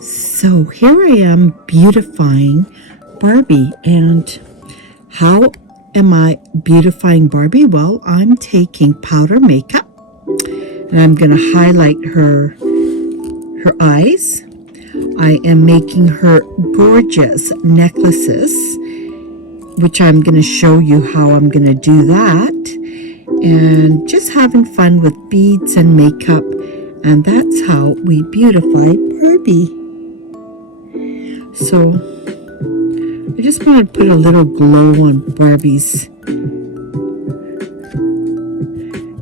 So here I am beautifying Barbie. And how am I beautifying Barbie? Well, I'm taking powder makeup and I'm going to highlight her eyes. I am making her gorgeous necklaces, which I'm going to show you how I'm going to do that. And just having fun with beads and makeup. And that's how we beautify Barbie. So I just want to put a little glow on Barbie's.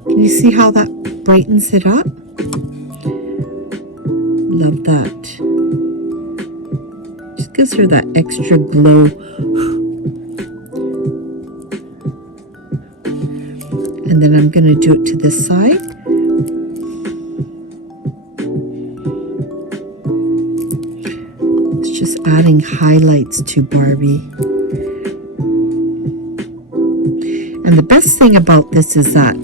Can you see how that brightens it up? Love that. Just gives her that extra glow. And then I'm going to do it to this side. It's just adding highlights to Barbie. And the best thing about this is that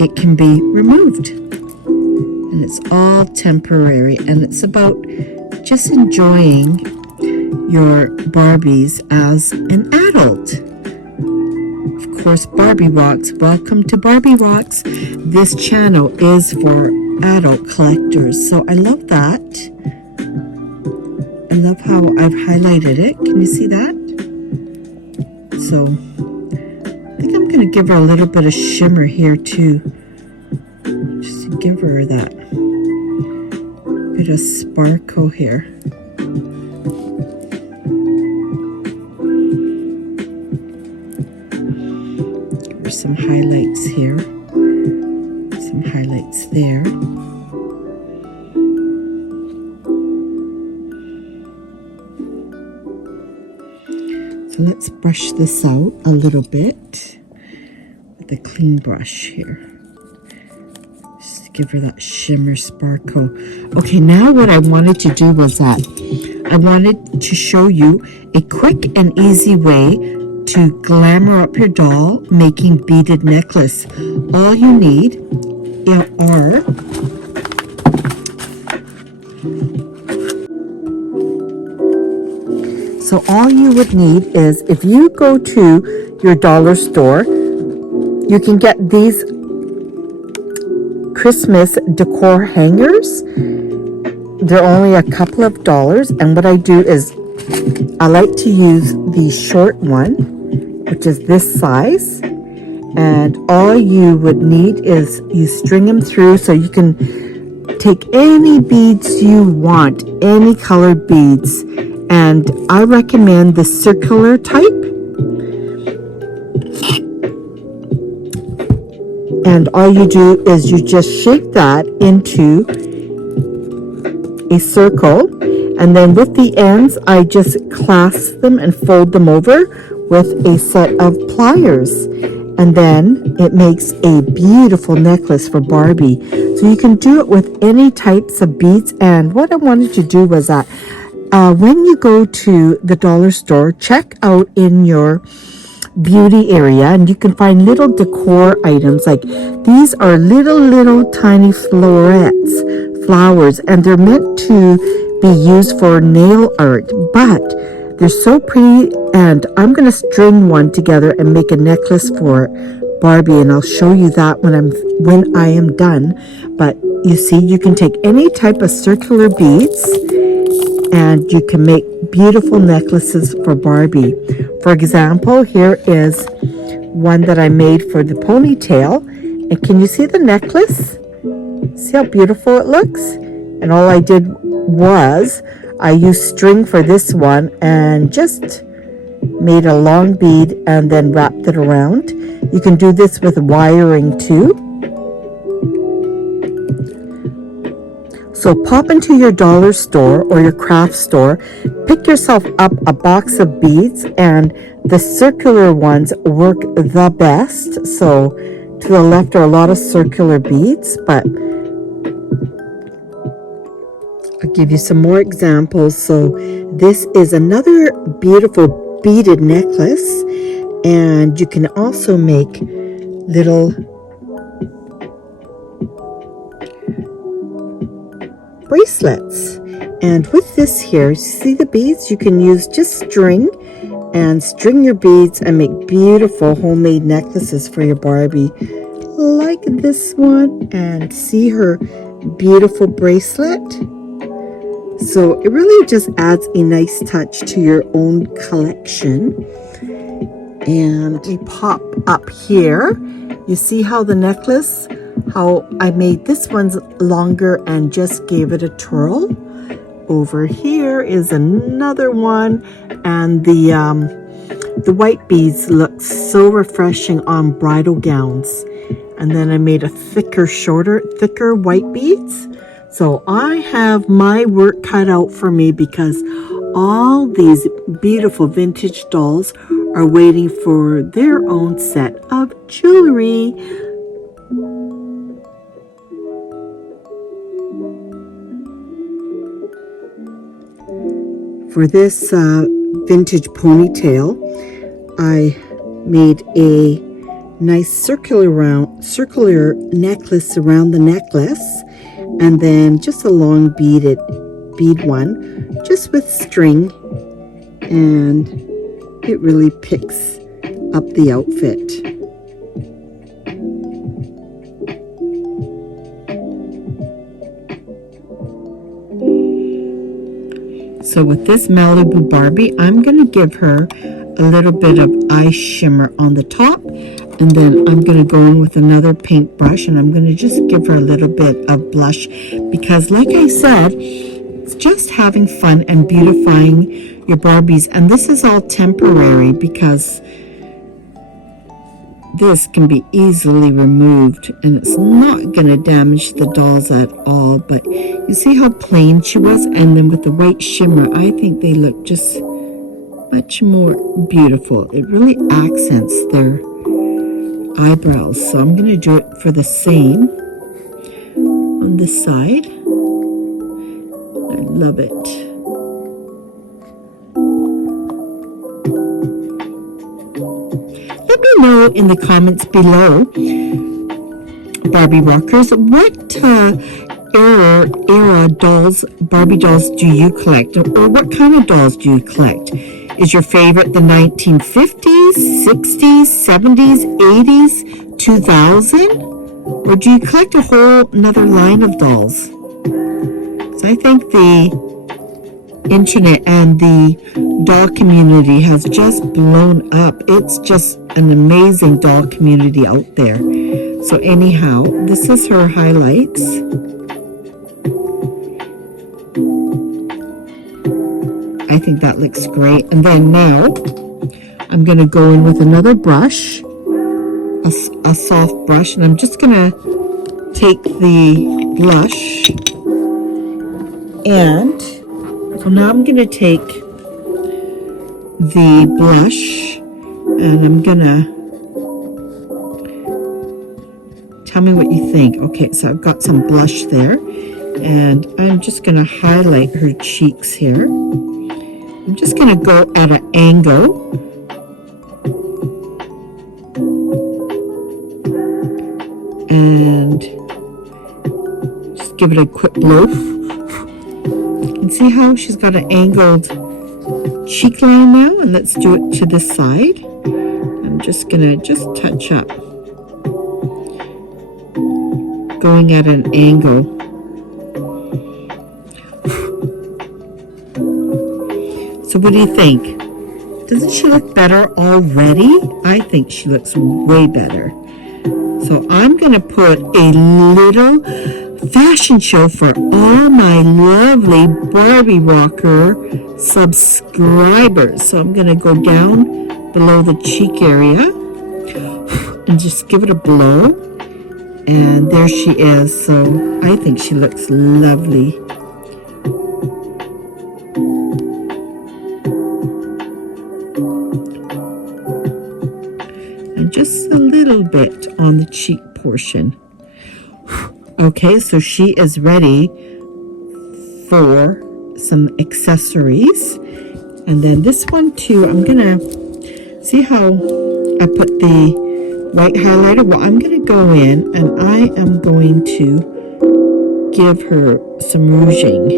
it can be removed. And it's all temporary. And it's about just enjoying your Barbies as an adult. Of course, Barbie Rocks. Welcome to Barbie Rocks. This channel is for adult collectors. So I love that. I love how I've highlighted it. Can you see that? So I think I'm going to give her a little bit of shimmer here too. Just to give her that bit of sparkle here. Some highlights here, some highlights there. So let's brush this out a little bit with a clean brush here. Just to give her that shimmer sparkle. Okay, now what I wanted to do was that I wanted to show you a quick and easy way to glamour up your doll making beaded necklace. All you need are all you would need is, if you go to your dollar store, you can get these Christmas decor hangers. They're only a couple of dollars, and what I do is I like to use the short one, which is this size, and all you would need is you string them through, so you can take any beads you want, any colored beads, and I recommend the circular type. And all you do is you just shape that into a circle, and then with the ends I just clasp them and fold them over with a set of pliers, and then it makes a beautiful necklace for Barbie. So you can do it with any types of beads. And what I wanted to do was that when you go to the dollar store, check out in your beauty area and you can find little decor items. Like these are little tiny flowers, and they're meant to be used for nail art, but they're so pretty, and I'm going to string one together and make a necklace for Barbie, and I'll show you that when I am done. But you see, you can take any type of circular beads and you can make beautiful necklaces for Barbie. For example, here is one that I made for the ponytail, and can you see the necklace? See how beautiful it looks? And all I did was I used string for this one and just made a long bead and then wrapped it around. You can do this with wiring too. So pop into your dollar store or your craft store, pick yourself up a box of beads, and the circular ones work the best. So to the left are a lot of circular beads, but I'll give you some more examples. So this is another beautiful beaded necklace, and you can also make little bracelets. And with this here, see the beads? You can use just string and string your beads and make beautiful homemade necklaces for your Barbie, like this one. And see her beautiful bracelet? So it really just adds a nice touch to your own collection. And we pop up here. You see how the necklace, how I made this one's longer and just gave it a twirl. Over here is another one, and the white beads look so refreshing on bridal gowns. And then I made a thicker white beads. So I have my work cut out for me, because all these beautiful vintage dolls are waiting for their own set of jewelry. For this vintage ponytail, I made a nice circular necklace around the necklace, and then just a long bead one, just with string, and it really picks up the outfit. So with this Malibu Barbie, I'm going to give her a little bit of eye shimmer on the top, and then I'm going to go in with another paintbrush, and I'm going to just give her a little bit of blush, because like I said, it's just having fun and beautifying your Barbies. And this is all temporary, because this can be easily removed and it's not going to damage the dolls at all. But you see how plain she was, and then with the white shimmer, I think they look just much more beautiful. It really accents their eyebrows. So I'm going to do it for the same on this side. I love it. Let me know in the comments below, Barbie rockers, what era dolls, Barbie dolls, do you collect? Or what kind of dolls do you collect? Is your favorite the 1950s, 60s, 70s, 80s, 2000? Or do you collect a whole another line of dolls? So I think the internet and the doll community has just blown up. It's just an amazing doll community out there. So anyhow, this is her highlights. I think that looks great. And then now I'm going to go in with another brush, a soft brush, and I'm just going to take the blush, and so now I'm going to take the blush, and I'm going to, tell me what you think. Okay, so I've got some blush there, and I'm just going to highlight her cheeks here. I'm just going to go at an angle. And just give it a quick blow. And see how she's got an angled cheek line now? And let's do it to this side. I'm just going to just touch up. Going at an angle. So what do you think? Doesn't she look better already? I think she looks way better. So I'm going to put a little fashion show for all my lovely Barbie Rocker subscribers. So I'm going to go down below the cheek area and just give it a blow. And there she is. So I think she looks lovely. And just a little bit on the cheek portion. Okay, so she is ready for some accessories. And then this one too, I'm gonna see how I put the white highlighter. Well, I'm gonna go in and I am going to give her some rouging.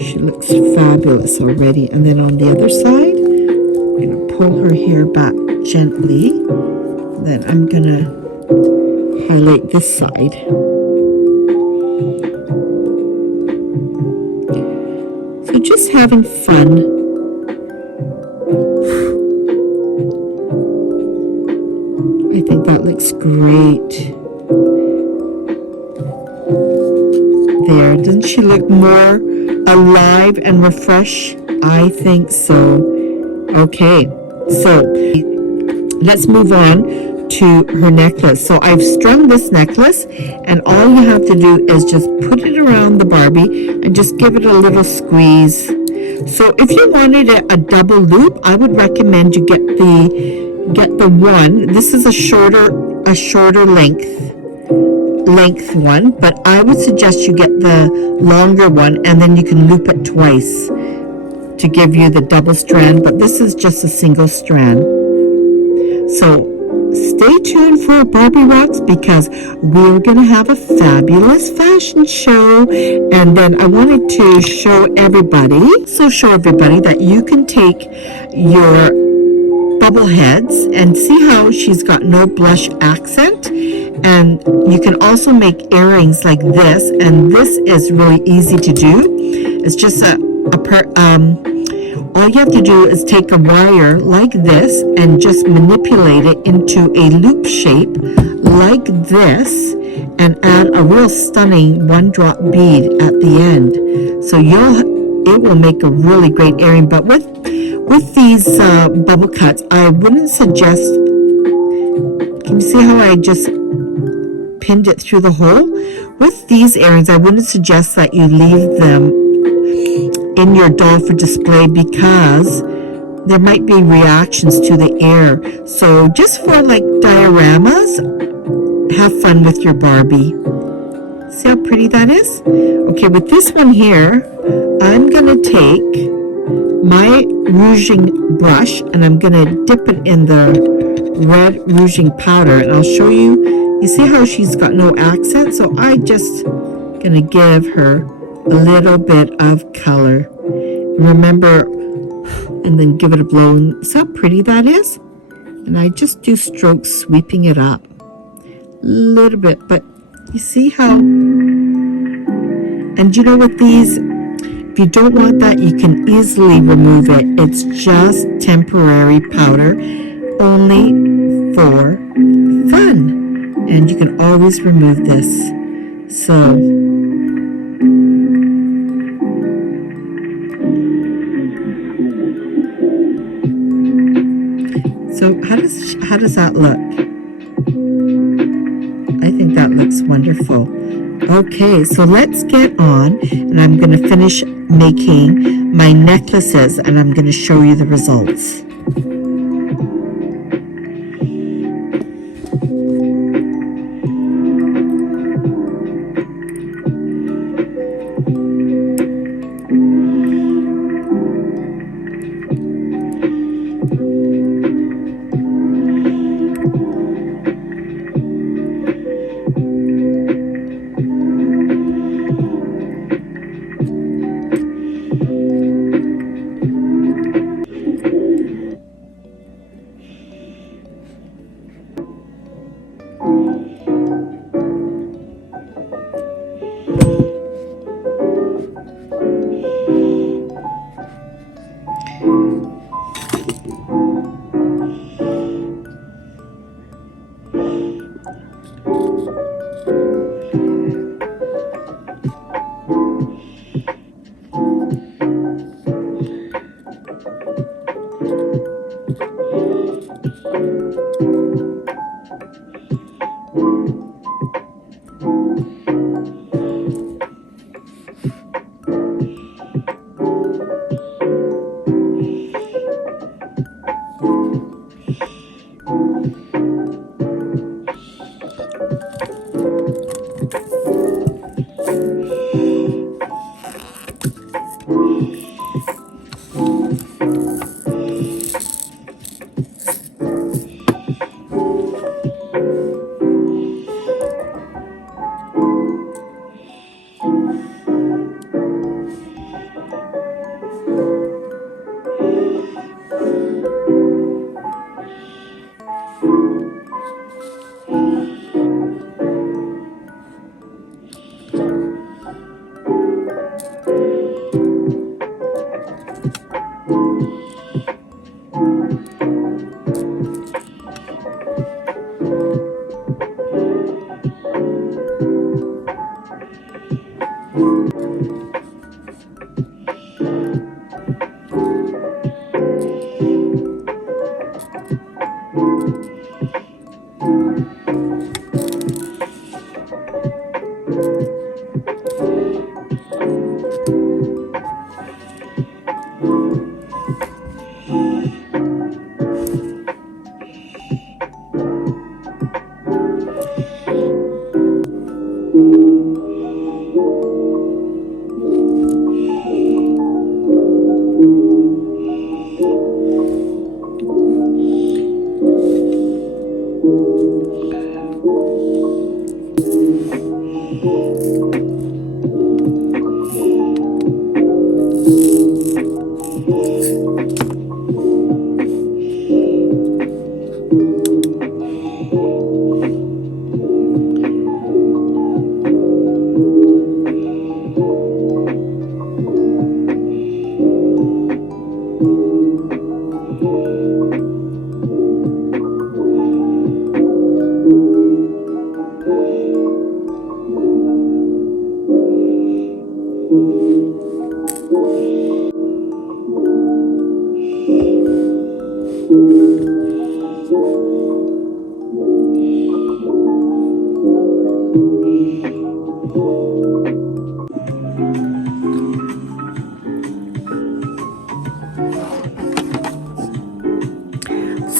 She looks fabulous already. And then on the other side, I'm going to pull her hair back gently. Then I'm going to highlight this side. So just having fun. I think that looks great. There, doesn't she look more alive and refreshed? I think so. Okay, so let's move on to her necklace. So I've strung this necklace, and all you have to do is just put it around the Barbie and just give it a little squeeze. So if you wanted a double loop, I would recommend you get the one. This is a shorter length one, but I would suggest you get the longer one, and then you can loop it twice to give you the double strand, but this is just a single strand. So stay tuned for Barbie Rocks, because we're going to have a fabulous fashion show. And then I wanted to show everybody that you can take your bubble heads and see how she's got no blush accent. And you can also make earrings like this, and this is really easy to do. It's just all you have to do is take a wire like this and just manipulate it into a loop shape like this, and add a real stunning 1-drop bead at the end. So it will make a really great earring. But with these bubble cuts, I wouldn't suggest. Can you see how I just pinned it through the hole? With these earrings, I wouldn't suggest that you leave them in your doll for display, because there might be reactions to the air. So just for like dioramas, have fun with your Barbie. See how pretty that is? Okay, with this one here, I'm gonna take my rouging brush and I'm gonna dip it in the red rouging powder, and I'll show you. You see how she's got no accent? So I just gonna give her a little bit of color. Remember, and then give it a blow. And see how pretty that is? And I just do strokes sweeping it up a little bit, but you see how, and you know, with these, if you don't want that, you can easily remove it. It's just temporary powder, only for fun, and you can always remove this. So how does that look? I think that looks wonderful. Okay, so let's get on, and I'm going to finish making my necklaces, and I'm going to show you the results.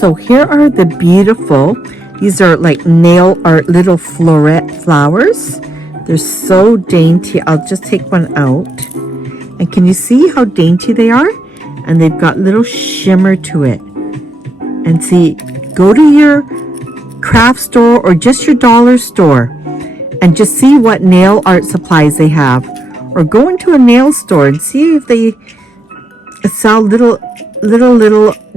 So here are the beautiful, these are like nail art little floret flowers. They're so dainty. I'll just take one out. And can you see how dainty they are? And they've got little shimmer to it. And see, go to your craft store or just your dollar store and just see what nail art supplies they have. Or go into a nail store and see if they sell little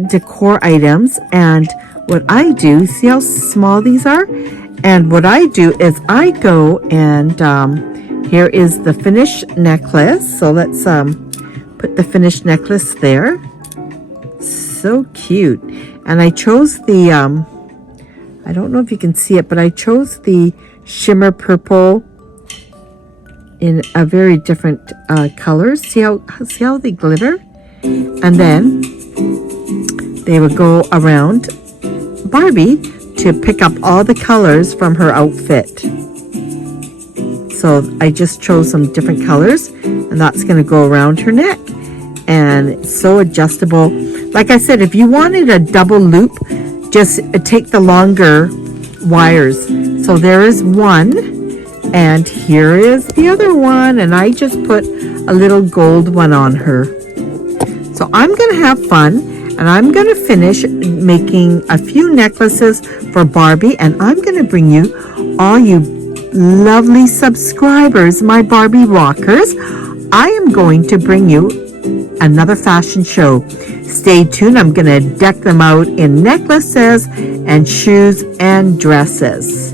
decor items. And what I do, see how small these are? And what I do is I go and here is the finished necklace. So let's put the finished necklace there. So cute. And I chose the I don't know if you can see it, but I chose the shimmer purple in a very different colors. See how they glitter? And then they would go around Barbie to pick up all the colors from her outfit. So I just chose some different colors, and that's going to go around her neck. And it's so adjustable. Like I said, if you wanted a double loop, just take the longer wires. So there is one, and here is the other one, and I just put a little gold one on her. So I'm going to have fun, and I'm going to finish making a few necklaces for Barbie, and I'm going to bring you, all you lovely subscribers, my Barbie rockers, I am going to bring you another fashion show. Stay tuned. I'm going to deck them out in necklaces and shoes and dresses.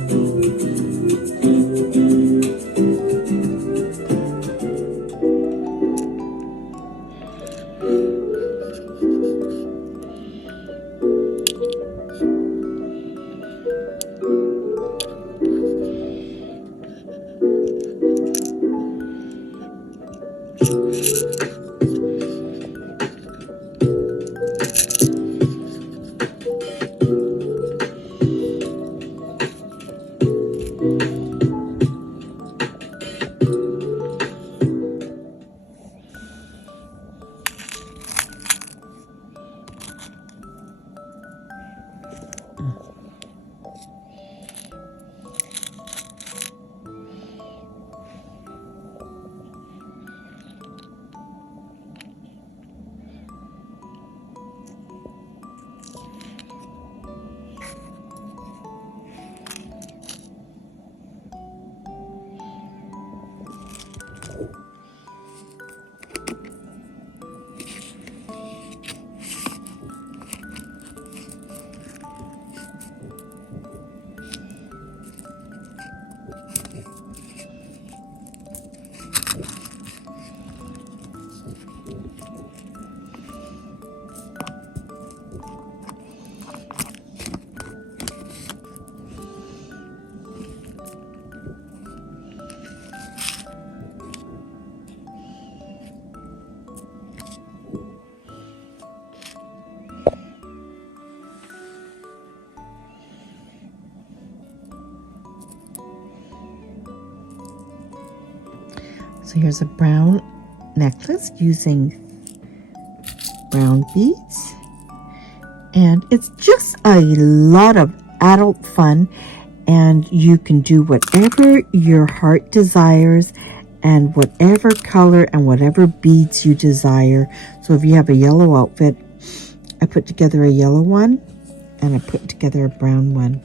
So here's a brown necklace using brown beads. And it's just a lot of adult fun. And you can do whatever your heart desires and whatever color and whatever beads you desire. So if you have a yellow outfit, I put together a yellow one and I put together a brown one.